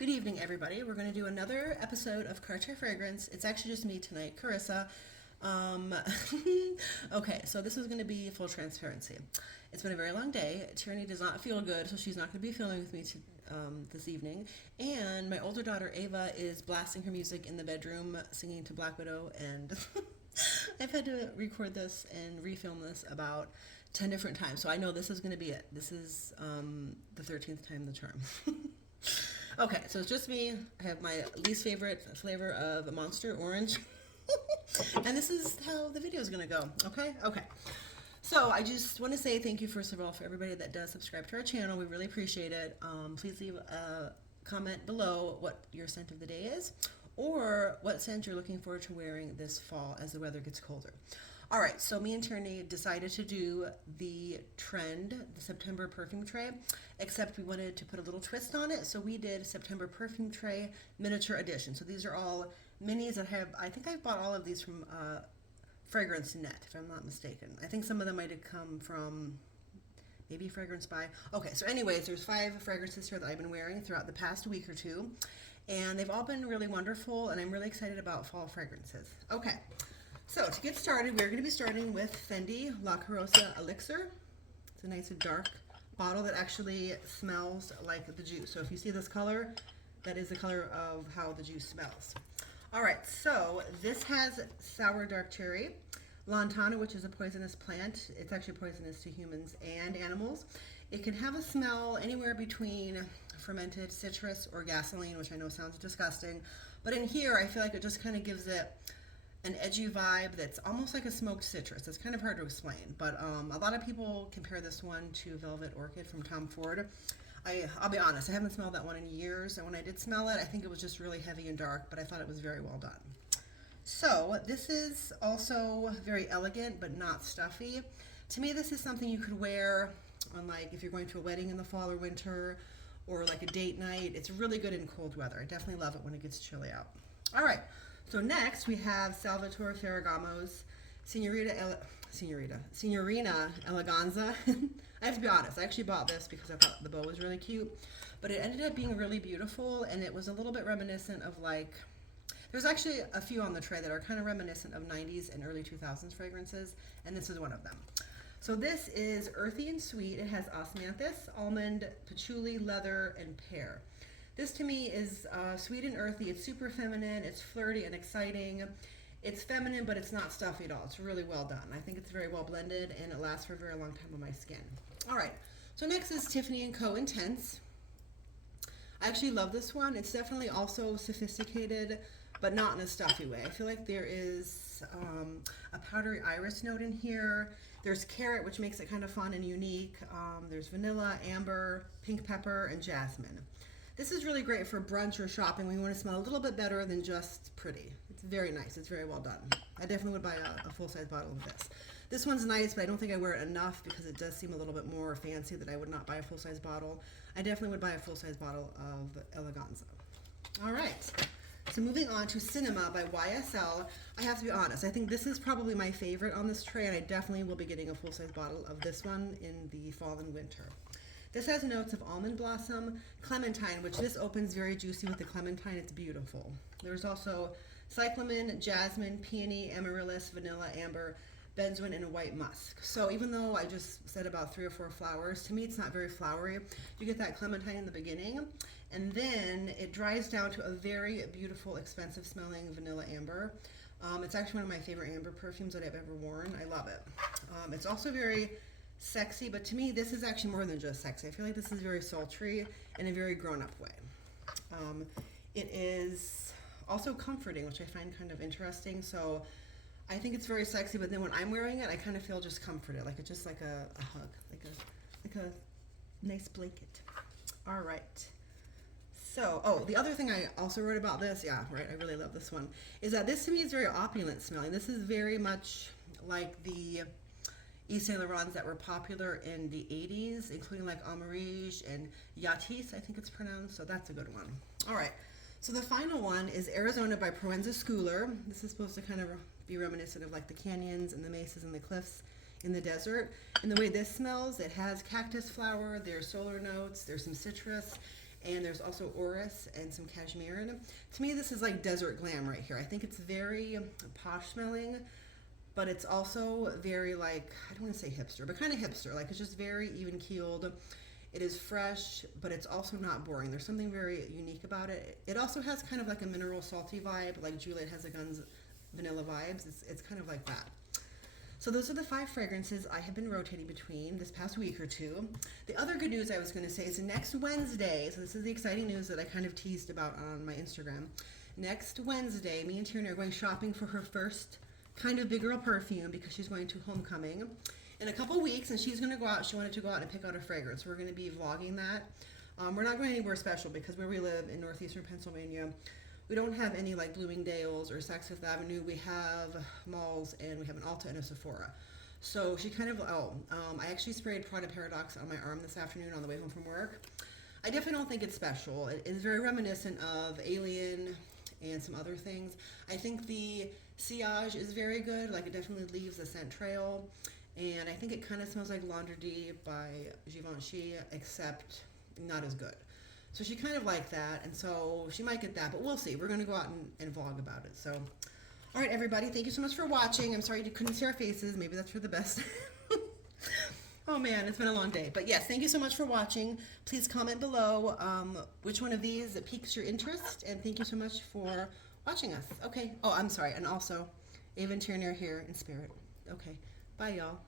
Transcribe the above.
Good evening, everybody. We're going to do another episode of Cartier Fragrance. It's actually just me tonight, Carissa. Um, okay, so this is going to be full transparency. It's been a very long day. Tierney does not feel good, so she's not going to be filming with me this evening. And my older daughter, Ava, is blasting her music in the bedroom, singing to Black Widow, and I've had to record this and refilm this about 10 different times. So I know this is going to be it. This is the 13th time the charm. Okay, so it's just me. I have my least favorite flavor of Monster Orange. And this is how the video is going to go. Okay? Okay. So I just want to say thank you, first of all, for everybody that does subscribe to our channel. We really appreciate it. Please leave a comment below what your scent of the day is or what scent you're looking forward to wearing this fall as the weather gets colder. All right, so me and Tierney decided to do the trend, the September perfume tray, except we wanted to put a little twist on it, so we did September perfume tray miniature edition. So these are all minis that have, I think I bought all of these from Fragrance Net, if I'm not mistaken. I think some of them might have come from maybe Fragrance By. Okay, so anyways, there's 5 fragrances here that I've been wearing throughout the past week or two, and they've all been really wonderful, and I'm really excited about fall fragrances. Okay. So to get started, we're going to be starting with Fendi La Carrosa Elixir. It's a nice dark bottle that actually smells like the juice. So if you see this color, that is the color of how the juice smells. All right, so this has sour dark cherry, lantana, which is a poisonous plant. It's actually poisonous to humans and animals. It can have a smell anywhere between fermented citrus or gasoline, which I know sounds disgusting. But in here, I feel like it just kind of gives it an edgy vibe that's almost like a smoked citrus. It's kind of hard to explain, but a lot of people compare this one to Velvet Orchid from Tom Ford. I'll be honest, I haven't smelled that one in years, and when I did smell it, I think it was just really heavy and dark, but I thought it was very well done. So this is also very elegant, but not stuffy. To me, this is something you could wear on, like, if you're going to a wedding in the fall or winter, or like a date night. It's really good in cold weather. I definitely love it when it gets chilly out. All right. So next we have Salvatore Ferragamo's Signorina Eleganza. I have to be honest, I actually bought this because I thought the bow was really cute, but it ended up being really beautiful, and it was a little bit reminiscent of, like, there's actually a few on the tray that are kind of reminiscent of 90s and early 2000s fragrances, and this is one of them. So this is earthy and sweet. It has osmanthus, almond, patchouli, leather, and pear. This to me is sweet and earthy. It's super feminine. It's flirty and exciting. It's feminine, but it's not stuffy at all. It's really well done. I think it's very well blended, and it lasts for a very long time on my skin. All right, so next is Tiffany Co Intense. I actually love this one. It's definitely also sophisticated, but not in a stuffy way. I feel like there is a powdery iris note in here. There's carrot, which makes it kind of fun and unique. There's vanilla, amber, pink pepper, and jasmine. This is really great for brunch or shopping when you want to smell a little bit better than just pretty. It's very nice. It's very well done. I definitely would buy a full-size bottle of this. This one's nice, but I don't think I wear it enough because it does seem a little bit more fancy that I would not buy a full-size bottle. I definitely would buy a full-size bottle of Eleganza. All right. So moving on to Cinema by YSL. I have to be honest, I think this is probably my favorite on this tray, and I definitely will be getting a full-size bottle of this one in the fall and winter. This has notes of almond blossom, clementine, which this opens very juicy with the clementine. It's beautiful. There's also cyclamen, jasmine, peony, amaryllis, vanilla, amber, benzoin, and a white musk. So even though I just said about 3 or 4 flowers, to me it's not very flowery. You get that clementine in the beginning, and then it dries down to a very beautiful, expensive smelling vanilla amber. It's actually one of my favorite amber perfumes that I've ever worn. I love it. It's also very sexy, but to me this is actually more than just sexy. I feel like this is very sultry in a very grown-up way. It is also comforting, which I find kind of interesting. So I think it's very sexy, but then when I'm wearing it, I kind of feel just comforted, like it's just like a hug, like a nice blanket. All right. So, oh, the other thing I also wrote about this, yeah, right, I really love this one, is that this to me is very opulent smelling. This is very much like the Yves Saint Laurents that were popular in the 80s, including like Amarige and Yatis, I think it's pronounced, so that's a good one. All right, so the final one is Arizona by Proenza Schouler. This is supposed to kind of be reminiscent of like the canyons and the mesas and the cliffs in the desert. And the way this smells, it has cactus flower, there's solar notes, there's some citrus, And there's also orris and some cashmere. And to me, this is like desert glam right here. I think it's very posh smelling, but it's also very like, I don't want to say hipster, but kind of hipster. Like it's just very even keeled. It is fresh, but it's also not boring. There's something very unique about it. It also has kind of like a mineral salty vibe, like Juliette Hezegun's vanilla vibes. It's kind of like that. So those are the 5 fragrances I have been rotating between this past week or two. The other good news I was going to say is next Wednesday, so this is the exciting news that I kind of teased about on my Instagram. Next Wednesday, me and Tierney are going shopping for her first kind of big girl perfume because she's going to homecoming in a couple weeks, and she's going to go out. She wanted to go out and pick out a fragrance. We're going to be vlogging that. We're not going anywhere special because where we live in northeastern Pennsylvania, we don't have any like Bloomingdale's or Saks Fifth Avenue. We have malls and we have an Ulta and a Sephora. So she kind of, I actually sprayed Prada Paradox on my arm this afternoon on the way home from work. I definitely don't think it's special. It is very reminiscent of Alien and some other things. I think the sillage is very good. Like it definitely leaves a scent trail. And I think it kind of smells like Laundry D by Givenchy, except not as good. So she kind of liked that, and so she might get that, but we'll see. We're going to go out and vlog about it. So, all right, everybody, thank you so much for watching. I'm sorry you couldn't see our faces. Maybe that's for the best. Oh, man, it's been a long day. But, yes, thank you so much for watching. Please comment below which one of these piques your interest, and thank you so much for watching us. Okay. Oh, I'm sorry. And also, Yves and Tierney are here in spirit. Okay. Bye, y'all.